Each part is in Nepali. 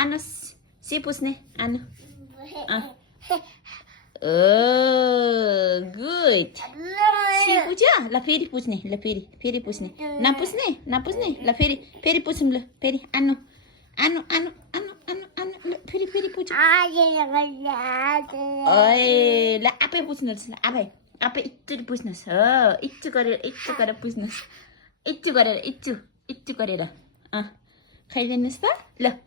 आनु सी पुस्ने आनु गुड सी पुज्यो ल फेरि पुज्ने ल फेरि पुज्ने नपुज्ने ल फेरि पुछौँ ल फेरि आनु आनु आनु आनु आनु आनु ल फेरि पुछ ल आफै पुज्नुहोस् ल आफै इच्चुले पुज्नुहोस् हो इच्चु गरेर पुज्नुहोस् इच्चु गरेर खाइदिनुहोस् त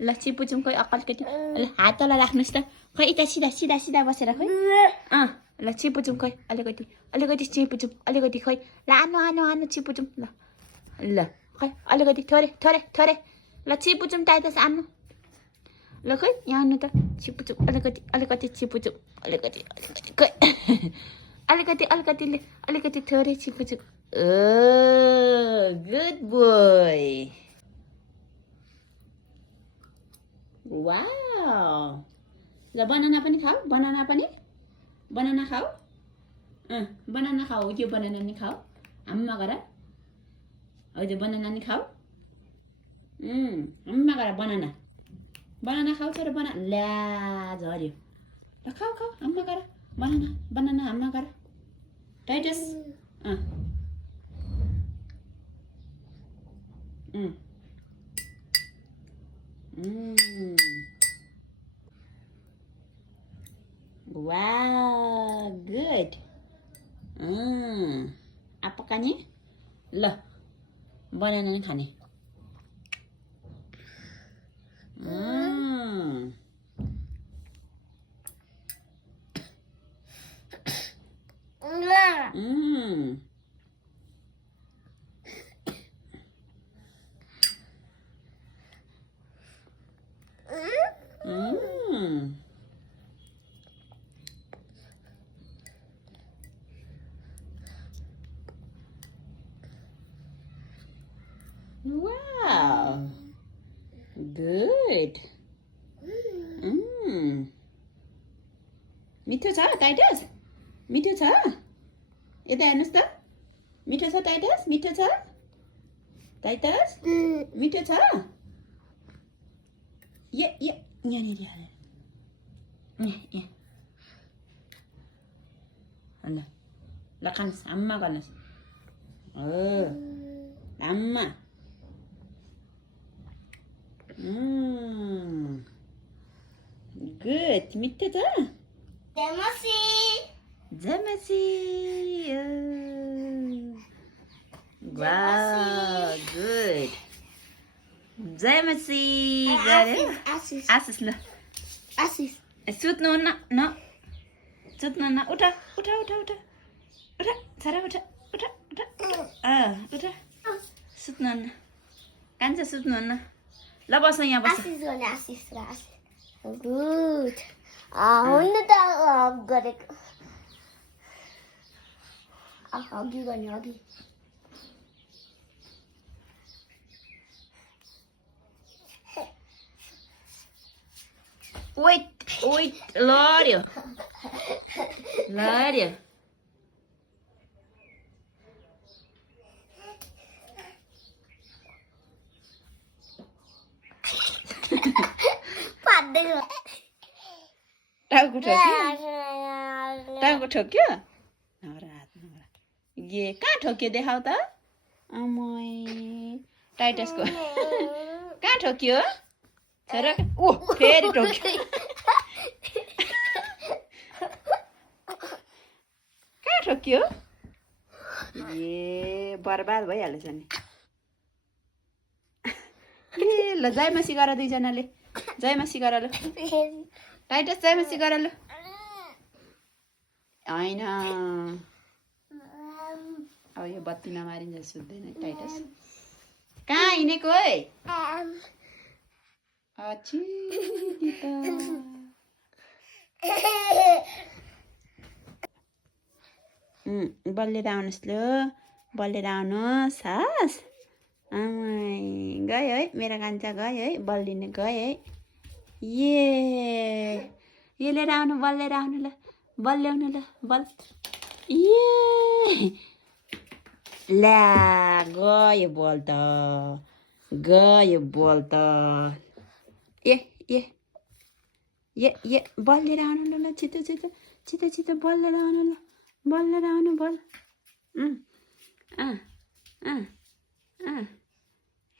ल चिपुचुम खोइ अकलकति ल हात तल राख्नुहोस् त खोइ यता सिधा बसेर खोइ ल चिपुचुम खोइ अलिकति चिपुचुम अलिकति खोइ ल आनु चिपुचुम ल खोइ अलिकति थोरै ल चिपुचुम टाइटस आनु ल खोइ यहाँ आउनु त चिपुचुम अलिकति चिपुचुम अलिकति खोइ अलिकति थोरै चिपुचुम गुड बोय वाउ ल बनाना पनि खाऊ बनाना खाऊ बनाना खाऊ यो बनाना नि खाऊ आम्मा गर हजुर बनाना नि खाऊ आम्मा गर बनाना खाऊ छोरा बनाना ल्या झऱ्यो ल खाऊ आम्मा गर बनाना आम्मा गर Titus Wow, good. Apa kan ni? Lah, banana ni kan ni. Wow, good. मिठो छ टाइटस मिठो छ यता हेर्नुहोस् त मिठो छ टाइटस मिठो छ मिठो छ यहाँनिर ल खानुहोस् आम्मा गर्नुहोस् आम्मा गुड मिठो छ Jamasi. Wow, good. Jamasi. Asis ल सुत्नु न सुत्नु न उठ छोरा उठ सुत्नु न कान्छ सुत्नु न ल बस यहाँ बस गुड हुन्न त गरेको अघि गर्ने अघि वेट लड्यो टाउको ठोक्यो ये कहाँ ठोक्यो देखाऊ त अमै टाइटसको कहाँ ठोक्यो छोरा ओ फेरि ठोक्यो कहाँ ठोक्यो ए बर्बाद भइहाल्छ नि ल जयमसी गर दुईजनाले जयमसी गर ल टाइटस जयमसी गर ल हैन अब यो बत्ती नमारिन्छ सुत्दैन टाइटस कहाँ हिँडेको है बल्लेर आउनुहोस् ल बल्लेर आउनुहोस् हस् गयो है मेरो कान्छा गयो है बल्लिने गयो है ये लिएर आउनु बल्लेर आउनु ल बल्ल्याउनु ल बल ल्या गयो बल त ए बल लिएर आउनु ल छिटो छिटो छिटो छिटो बल लिएर आउनु ल बल लिएर आउनु बल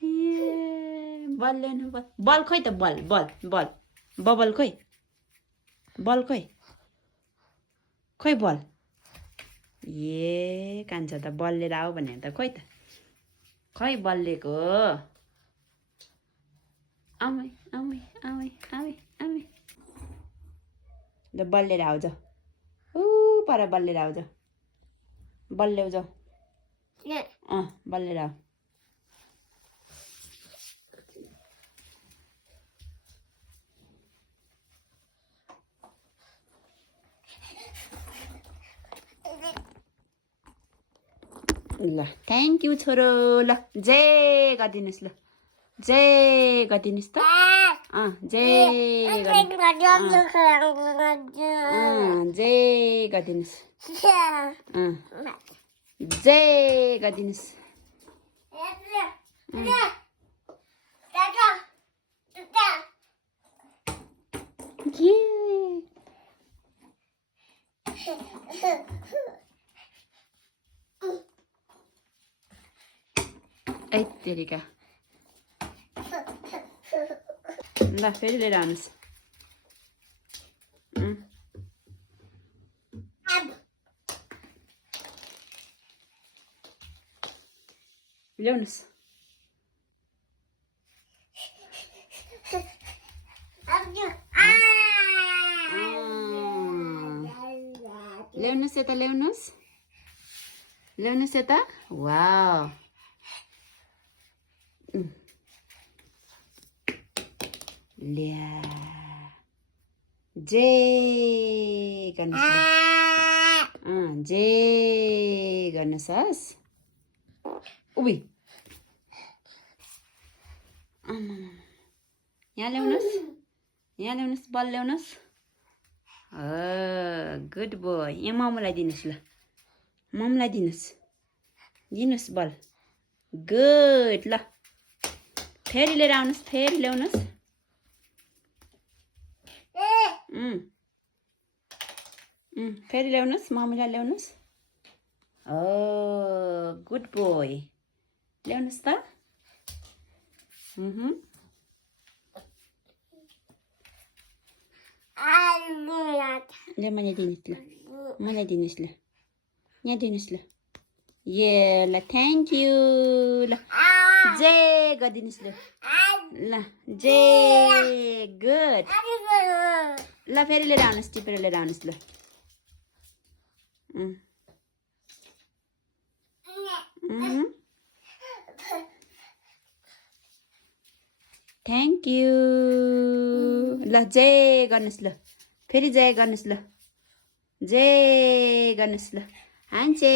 ए बल ल्याउनु बल बल खोइ त बल बल बल बबल खोइ बल खोइ खोइ बल ए कान्छ त बल लिएर आऊ भने त खोइ त खोइ बल लिएको आमै आमै आमै आमै आमै ल बल लिएर आऊ जाऊ पर बल लिएर आऊ जाऊ बल ल्याउ जाऊ बल लिएर आऊ ल थ्याङ्क यू छोरो ल जय गरिदिनुहोस् ल जय गरिदिनुहोस् त जय जय गरिदिनुहोस् जय गरिदिनुहोस् तेरिका ल फेरि लिएर आउनुहोस् ल्याउनुहोस् ल्याउनुहोस् यता ल्याउनुहोस् ल्याउनुहोस् यता वाउ ल्या जय गर्नुहोस् जय गर्नुहोस् उही यहाँ ल्याउनुहोस् बल ल्याउनुहोस् गुड बोय यहाँ मोमोलाई दिनुहोस् ल मोमोलाई दिनुहोस् बल गुड ल फेरि लिएर आउनुहोस् फेरि ल्याउनुहोस् फेरि ल्याउनुहोस् मम्मीलाई ल्याउनुहोस् गुड बोय ल्याउनुहोस् त ल मलाई दिनुहोस् ल मलाई दिनुहोस् ल यहाँ दिनुहोस् ल ए ल थ्याङ्क यू ल जय गरिदिनुहोस् ल ल जय गुड ल फेरि लिएर आउनुहोस् टिपेर लिएर आउनुहोस् ल थ्याङ्क यू ल जय गर्नुहोस् ल फेरि जय गर्नुहोस् ल जय गर्नुहोस् ल हान्छे